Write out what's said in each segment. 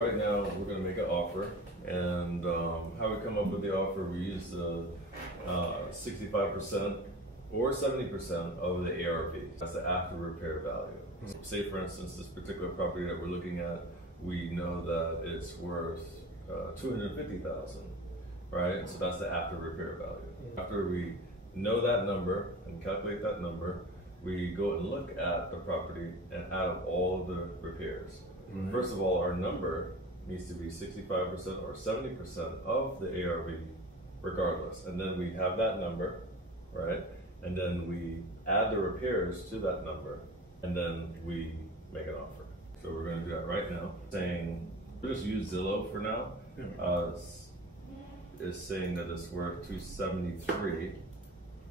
Right now, we're going to make an offer, and how we come up with the offer, we use the 65% or 70% of the ARV. That's the after repair value. Say, for instance, this particular property that we're looking at, we know that it's worth $250,000, right? So that's the after repair value. After we know that number and calculate that number, we go and look at the property and add up all the repairs. First of all, our number needs to be 65% or 70% of the ARV regardless. And then we have that number, right? And then we add the repairs to that number, and then we make an offer. So we're going to do that right now. Saying, we'll just use Zillow for now. Is saying that it's worth 273.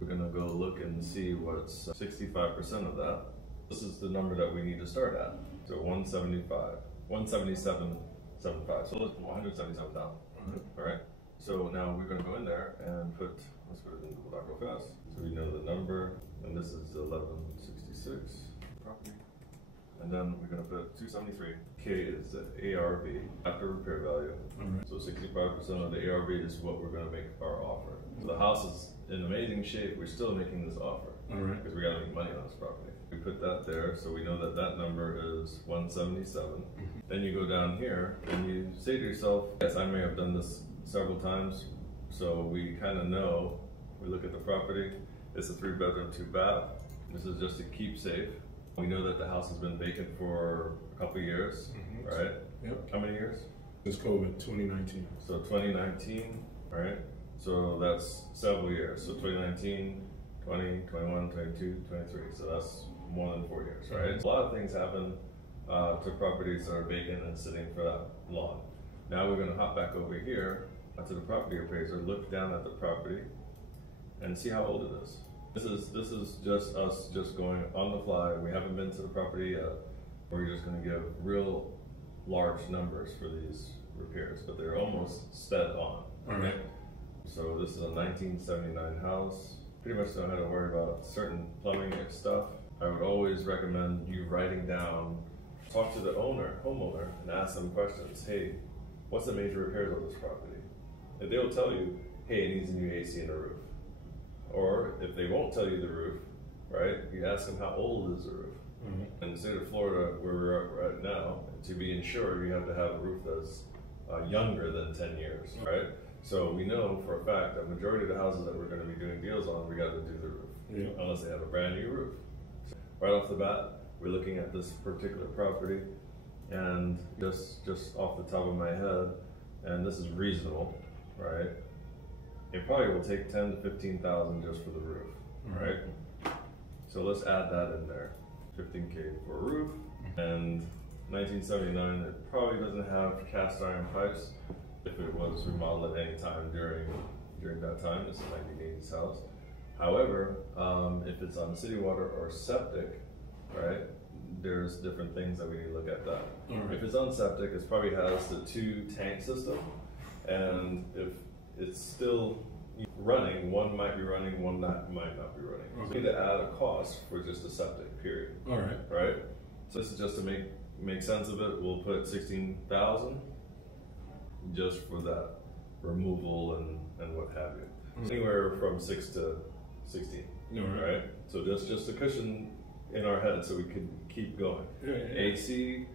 We're going to go look and see what's 65% of that. This is the number that we need to start at. So 177.75. So let's put 177 down. All right. So now we're going to go in there and put, let's put it in Google Doc real fast. So we know the number, and this is 1166 property. And then we're going to put 273K is the ARV, after repair value. So 65% of the ARV is what we're going to make our offer. So the house is in amazing shape. We're still making this offer because we got to make money on this property. We put that there, so we know that that number is 177. Then you go down here and you say to yourself, yes, I may have done this several times, so we kind of know. We look at the property. It's a 3-bedroom, 2-bath. This is just to keep safe. We know that the house has been vacant for a couple of years, right? Yep. How many years? It's COVID, 2019. So 2019, right? So that's several years. So 2019, 20, 21, 22, 23. So that's more than 4 years, right? A lot of things happen to properties that are vacant and sitting for that long. Now we're going to hop back over here to the property appraiser, look down at the property, and see how old it is. This is just us just going on the fly. We haven't been to the property yet. We're just going to give real large numbers for these repairs, but they're almost dead on. All right. So this is a 1979 house. Pretty much don't have to worry about certain plumbing stuff. I would always recommend you writing down, talk to the homeowner, and ask them questions. Hey, what's the major repairs of this property? And they'll tell you, hey, it needs a new AC and a roof. Or if they won't tell you the roof, right, you ask them how old is the roof. In the state of Florida, where we're at right now, to be insured, you have to have a roof that's younger than 10 years, right? So we know for a fact that majority of the houses that we're going to be doing deals on, we got to do the roof, unless they have a brand new roof. So right off the bat, we're looking at this particular property, and just off the top of my head, and this is reasonable, right? It probably will take 10 to 15,000 just for the roof, right? So let's add that in there. 15K for a roof, and 1979, it probably doesn't have cast iron pipes. If it was remodeled at any time during that time, this is a 1980s house. However, if it's on city water or septic, right, there's different things that we need to look at that. If it's on septic, it probably has the 2-tank system, and if it's still running, one might be running, one might not be running. So we need to add a cost for just a septic, period. Right? So this is just to make sense of it. We'll put 16,000 just for that removal and what have you. Anywhere from 6 to 16, right? So just a cushion in our head so we can keep going. AC,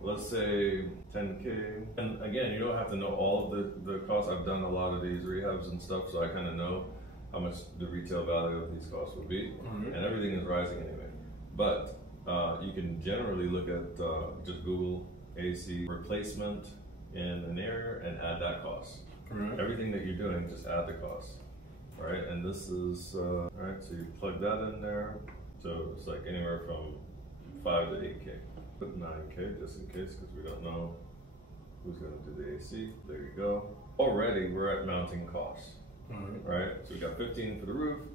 let's say 10K. And again, you don't have to know all of the costs. I've done a lot of these rehabs and stuff, so I kind of know how much the retail value of these costs would be. And everything is rising anyway. But you can generally look at, just Google AC replacement in an area and add that cost. Everything that you're doing, just add the cost. Right? And this is, right, so you plug that in there. So it's like anywhere from 5 to 8K. Put 9K just in case, because we don't know who's going to do the AC. There you go. Already we're at mounting costs, right? So we got 15 for the roof,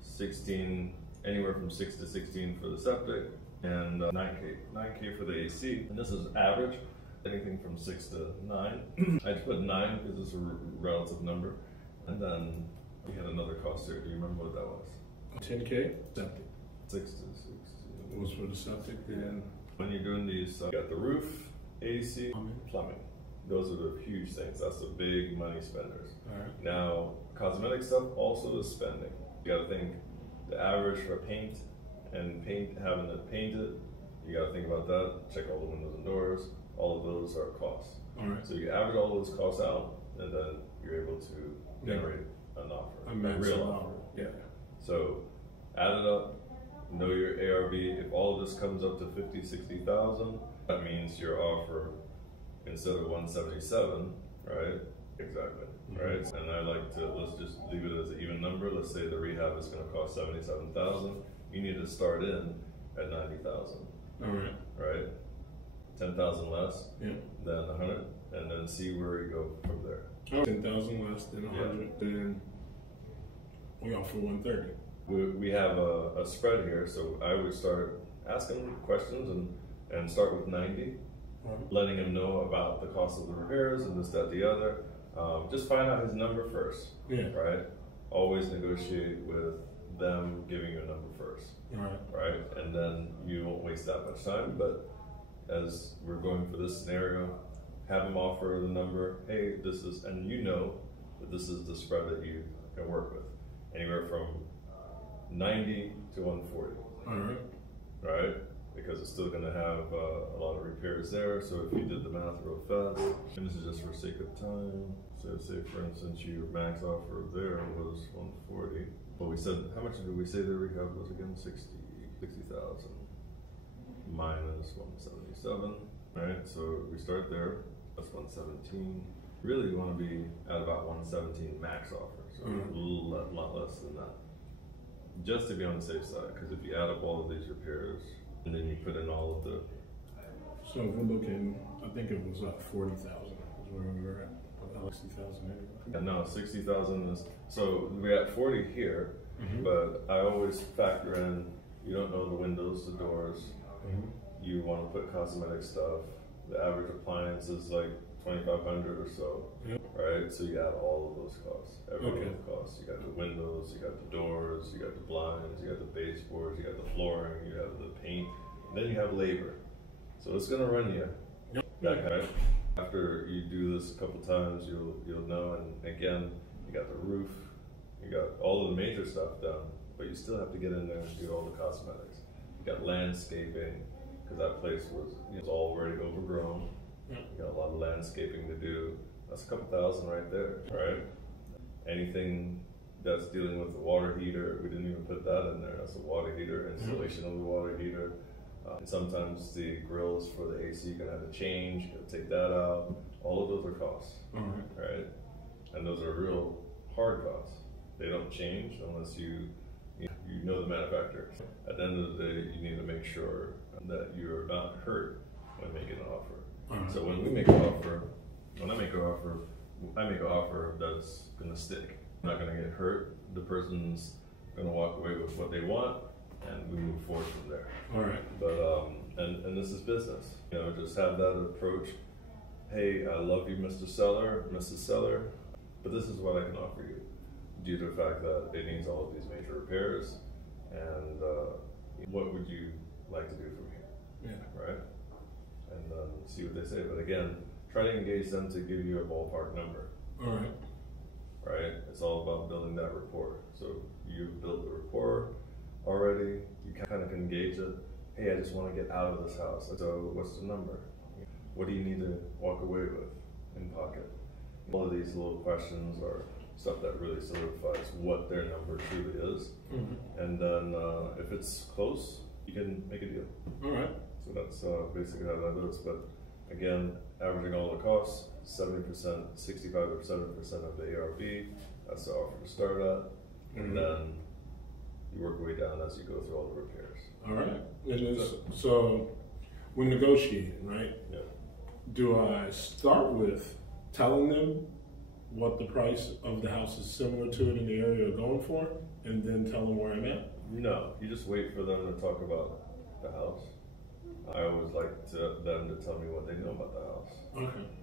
16, anywhere from 6 to 16 for the septic, and 9K for the AC. And this is average, anything from 6 to 9. I just put 9 because it's a relative number. And then we had another cost there. Do you remember what that was? 10K? Septic. 6 to 16. What was for the septic? When you're doing these, you got the roof, AC, plumbing. Those are the huge things. That's the big money spenders. All right. Now, cosmetic stuff also is spending. You gotta think the average for paint and having it painted, you gotta think about that. Check all the windows and doors. All of those are costs. All right. So you average all those costs out, and then you're able to generate an offer, a real offer. Yeah. So add it up, know your ARV. If all of this comes up to 50, 60,000, that means your offer, instead of 177, right? Exactly, right? And I like to, let's just leave it as an even number. Let's say the rehab is gonna cost 77,000. You need to start in at 90,000. All right. Right? 10,000 less than 100, and then see where you go from there. 10,000 less than 100, then we offer 130. We have a spread here, so I would start asking questions and start with 90, letting him know about the cost of the repairs and this, that, the other. Just find out his number first, right? Always negotiate with them giving you a number first, right? And then you won't waste that much time, but as we're going for this scenario, have them offer the number, hey, this is, and you know that this is the spread that you can work with. Anywhere from 90 to 140. Right? Because it's still gonna have a lot of repairs there. So if you did the math real fast, and this is just for sake of time. So say for instance, your max offer there was 140. But we said, how much did we say the rehab was again? 60,000 minus 177, right? So we start there, that's 117. Really you wanna be at about 117 max offer. So a lot less than that. Just to be on the safe side, because if you add up all of these repairs, and then you put in all of the... So if we're looking, I think it was 40,000 is where we were at, 60,000 anyway. No, 60,000 is, so we're at 40 here, but I always factor in, you don't know the windows, the doors, you want to put cosmetic stuff, the average appliance is like 2,500 or so, right? So you add all of those costs, every one of the costs. You got the windows, you got the doors, you got the blinds, you got the baseboards, you got the flooring, you have the paint, and then you have labor. So it's gonna run you that kind of. After you do this a couple times, you'll know. And again, you got the roof, you got all of the major stuff done, but you still have to get in there and do all the cosmetics. You got landscaping, because that place was already overgrown. You got a lot of landscaping to do. That's a couple thousand right there, right? Anything that's dealing with the water heater, we didn't even put that in there. That's a water heater, installation of the water heater. And sometimes the grills for the AC, you're gonna have to change, you're gonna take that out. All of those are costs, right? And those are real hard costs. They don't change unless you know the manufacturer. At the end of the day, you need to make sure that you're not hurt when making an offer. So when we make an offer, when I make an offer that's gonna stick. I'm not gonna get hurt. The person's gonna walk away with what they want, and we move forward from there. But and this is business. Just have that approach. Hey, I love you, Mr. Seller, Mrs. Seller, but this is what I can offer you, due to the fact that it needs all of these major repairs. And what would you like to do from here? Right? And see what they say. But again, try to engage them to give you a ballpark number. Right? It's all about building that rapport. So you've built the rapport already. You kind of can gauge it. Hey, I just want to get out of this house. So what's the number? What do you need to walk away with in pocket? All of these little questions are stuff that really solidifies what their number truly is. And then if it's close, you can make a deal. So that's basically how that looks. But again, averaging all the costs, 70%, 65 or 70% of the ARV, that's the offer to start at. And then you work your way down as you go through all the repairs. And so when negotiating, right? Do I start with telling them what the price of the house is similar to it in the area you're going for, and then tell them where I'm at? No, you just wait for them to talk about the house. I always like them to tell me what they know about the house.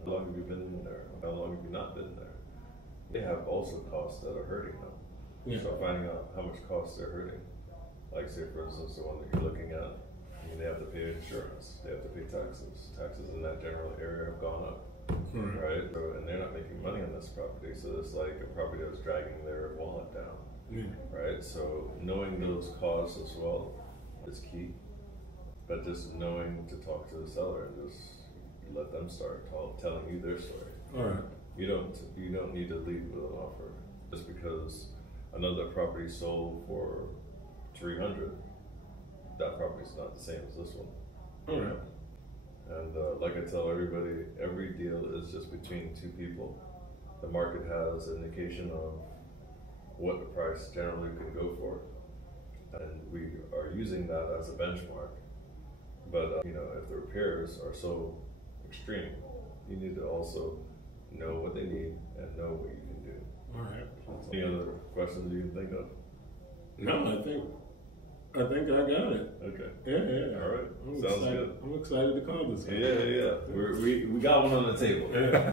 How long have you been in there? How long have you not been there? They have also costs that are hurting them. So finding out how much costs they're hurting. Like say for instance, the one that you're looking at, mean, they have to pay insurance, they have to pay taxes. Taxes in that general area have gone up, right? So, and they're not making money on this property, so it's like a property that's dragging their wallet down, right? So knowing those costs as well is key, but just knowing to talk to the seller and just let them start telling you their story. All right. You don't need to lead with an offer just because another property sold for 300. That property's not the same as this one. All right. And like I tell everybody, every deal is just between two people. The market has an indication of what the price generally can go for, and we are using that as a benchmark. But if the repairs are so extreme, you need to also know what they need and know what you can do. All right. Any other questions you can think of? No, I think I got it. Okay. Yeah. All right. I'm Sounds excited. good. I'm excited to call this guy. Yeah. We got one on the table. Yeah.